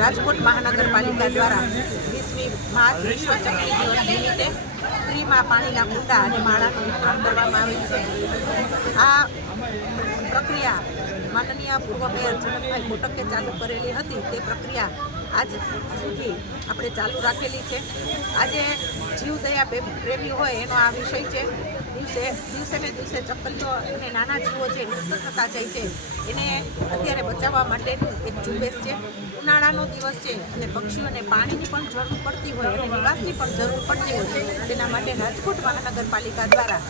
રાજકોટ મહાનગરપાલિકા દ્વારા વીસમી માર્ચ વિશ્વ ચકલી દિવસ નિમિત્તે ફ્રીમાં પાણીના કુંડા અને માળાનું વિતરણ કરવામાં આવે છે. આ પ્રક્રિયા માનનીય પૂર્વ મેયર જનકભાઈ કોટકે ચાલુ કરેલી હતી. તે પ્રક્રિયા આજ સુધી આપણે ચાલુ રાખેલી છે. આજે જીવદયા પ્રે- પ્રેમી હોય એનો આ વિષય છે. દિવસે દિવસે ને દિવસે ચકલીઓ અને નાના જીવો જે લુપ્ત થતા જાય છે, એને અત્યારે બચાવવા માટેનું એક ઝુંબેશ છે. ઉનાળાનો દિવસ છે અને પક્ષીઓને પાણીની પણ જરૂર પડતી હોય અને નિવાસની પણ જરૂર પડતી હોય તેના માટે રાજકોટ મહાનગરપાલિકા દ્વારા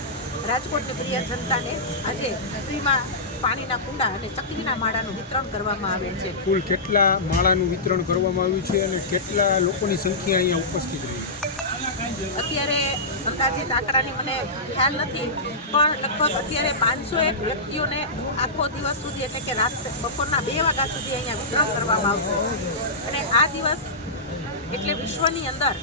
રાજકોટની પ્રિય જનતાને આજે ફ્રીમાં પાણીના કુંડા અને ચકલીના માળાનું વિતરણ કરવામાં આવે છે. કુલ કેટલા માળાનું વિતરણ કરવામાં આવ્યું છે અને કેટલા લોકોની સંખ્યા અહીંયા ઉપસ્થિત રહી અત્યારે અંદાજે આંકડાની મને ખ્યાલ નથી, પણ લગભગ અત્યારે પાંચસો એક વ્યક્તિઓને આખો દિવસ સુધી એટલે કે રાત બપોરના બે વાગ્યા સુધી અહીંયા વિતરણ કરવામાં આવશે. અને આ દિવસ એટલે વિશ્વની અંદર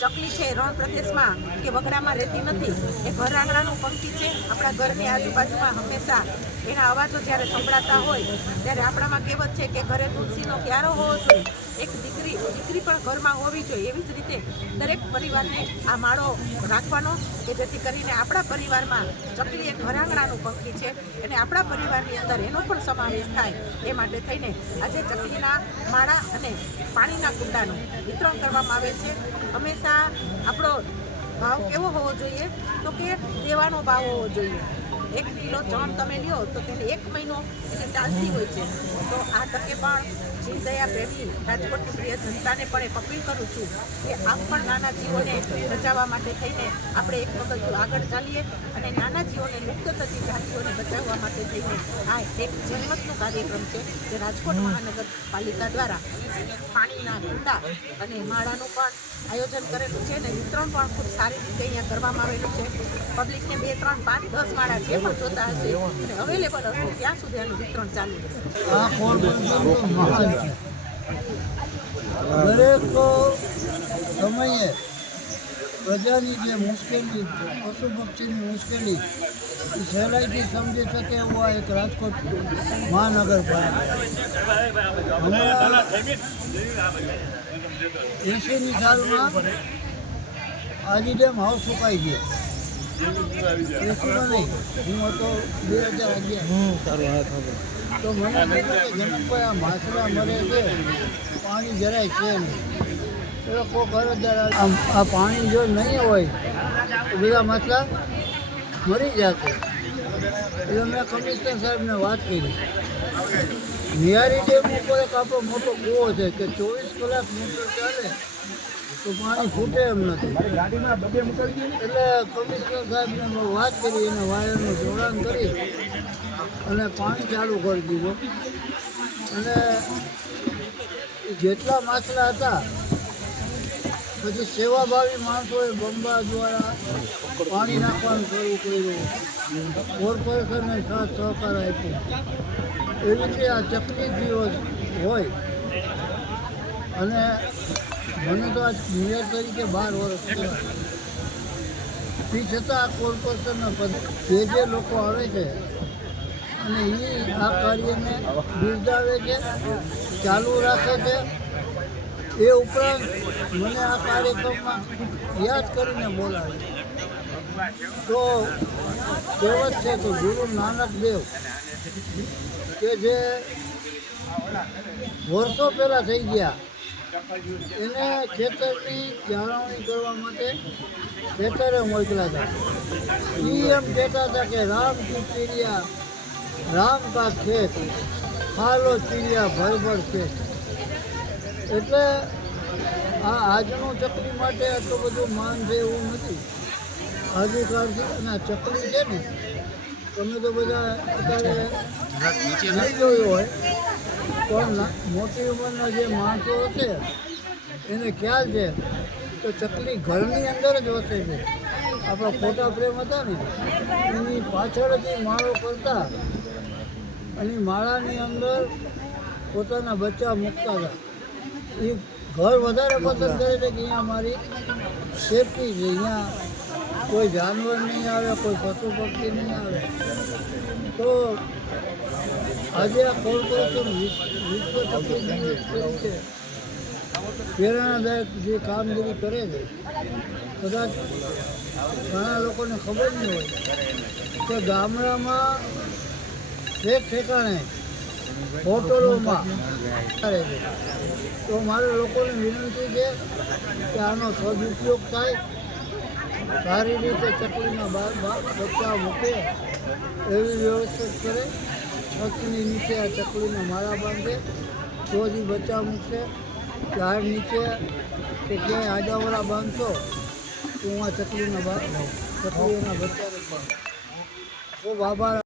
ચકલી છે, રણ પ્રદેશમાં કે વગડામાં રહેતી નથી, એ ઘર આંગણાનું પંક્તિ છે. આપણા ઘરની આજુબાજુમાં હંમેશા એના અવાજો જ્યારે સંભળાતા હોય, ત્યારે આપણામાં કહેવત છે કે ઘરે તુલસીનો ક્યારો હોવો જોઈએ. એક દીકરી દીકરી પણ ઘરમાં હોવી જોઈએ. એવી જ રીતે દરેક પરિવારને આ માળો રાખવાનો કે જેથી કરીને આપણા પરિવારમાં ચકલી એક ઘરાંગણાનું પંખી છે અને આપણા પરિવારની અંદર એનો પણ સમાવેશ થાય એ માટે થઈને આજે ચકલીના માળા અને પાણીના કુંડાનું વિતરણ કરવામાં આવે છે. હંમેશા આપણો ભાવ કેવો હોવો જોઈએ તો કે દેવાનો ભાવ હોવો જોઈએ. એક કિલો ચણ તમે લ્યો તો તેને એક મહિનો એને ચાલતી હોય છે. તો આ તકે પણ જીવદયા પ્રેમી, રાજકોટની પ્રિય જનતાને પણ એક અપીલ કરું છું કે આમ પણ નાના જીવોને બચાવવા માટે થઈને આપણે એક વખત આગળ ચાલીએ અને નાના જીવોને લુપ્ત થતી જાતિઓને બચાવવા માટે થઈને આ એક જનમતનો કાર્યક્રમ છે જે રાજકોટ મહાનગરપાલિકા દ્વારા પાણીના કુંડા અને માળાનું પણ આયોજન કરેલું છે અને વિતરણ પણ ખૂબ સારી રીતે અહીંયા કરવામાં આવેલું છે. પબ્લિકને બે, ત્રણ, પાંચ, દસ માળા જે પણ જોતા હશે અને અવેલેબલ હશે, ત્યાં સુધી આનું વિતરણ ચાલુ રહેશે. આ કોર્પોરેશન મહાન છે દરેક સમયે પ્રજાની જે મુશ્કેલી પશુ પક્ષીની મુશ્કેલી, એ સહેલાઈથી સમજી શકે એવું આ એક રાજકોટ મહાનગરપાલિકા. હમણાં એંશીની સાલમાં આજી ડેમ હાવ સુકાઈ ગયો નહીં હું હતો બે હજાર અગિયાર તો મને જનકભાઈ આ માછલા મરે છે પાણી જરાય છે નહીં એ લોકો આમ આ પાણી જો નહીં હોય તો બધા માછલા મરી જશે એટલે મેં કમિશનર સાહેબને વાત કરી નિયારી ડેમ ઉપર એક આપણો મોટો કૂવો છે કે ચોવીસ કલાક મોટર ચાલે તો પાણી ખૂટે એમ નથી. એટલે કમિશનર સાહેબને વાત કરી એને વાયરનું જોડાણ કરી અને પાણી ચાલુ કરી દીધું. અને જેટલા માછલા હતા પછી સેવાભાવી માણસોએ બંબા દ્વારા પાણી નાખવાનું શરૂ કર્યું. કોર્પોરેશનને સાથ સહકાર આપ્યો. એવી રીતે આ ચકલી દિવસ હોય. અને મને તો આજ મેયર તરીકે બાર વર્ષ તે છતાં આ કોર્પોરેશનના પદ જે જે લોકો આવે છે, અને એ આ કાર્યને બિરદાવે છે, ચાલુ રાખે છે, એ ઉપરાંત મને આ કાર્યક્રમમાં યાદ કરીને બોલાવે તો કહેવત છે તો ગુરુ નાનક દેવ, કે જે વર્ષો પહેલાં થઈ ગયા એને ખેતરની જાળવણી કરવા માટે ખેતરે મોકલ્યા હતા. એ એમ કહેતા હતા કે રામ કી ચીડિયા રામ કા ખેત ખાલો ચીડિયા ભર ભર ખેત. એટલે આ આજનું ચકલી માટે આટલું બધું માન છે એવું નથી. આદિકાળથી અને આ ચકલી છે ને તમે તો બધા અત્યારે નહીં જોયું હોય. પણ મોટી ઉંમરના જે માણસો હશે, એને ખ્યાલ છે તો ચકલી ઘરની અંદર જ વસે છે. આપણા ફોટા ફ્રેમ હતા ને, એની પાછળથી માળો કરતા અને માળાની અંદર પોતાના બચ્ચા મૂકતા હતા. એ ઘર વધારે પસંદ કરે છે કે અહીંયા મારી સેફટી છે. અહીંયા કોઈ જાનવર નહીં આવે, કોઈ પશુ પક્ષી નહીં આવે. તો આજે આ કોર્પોરેશન વિશ્વ દિવસ તરીકે પ્રેરણાદાયક જે કામગીરી કરે છે, કદાચ ઘણા લોકોને ખબર નહીં હોય કે ગામડામાં એક ઠેકાણે હોટલોમાં કરે છે. તો મારે લોકોને વિનંતી છે કે આનો સદુપયોગ થાય, સારી રીતે ચકલીના બચ્ચા મૂકે, એવી વ્યવસ્થિત કરે. છતની નીચે, આ ચકલીના માળા બાંધે. તો જ બચ્ચા મૂકશે. ઝાડ નીચે કે ક્યાંય આડાવાળા બાંધશો, તો હું આ ચકલીના ચકલીના બચ્ચાને પણ ખૂબ આભાર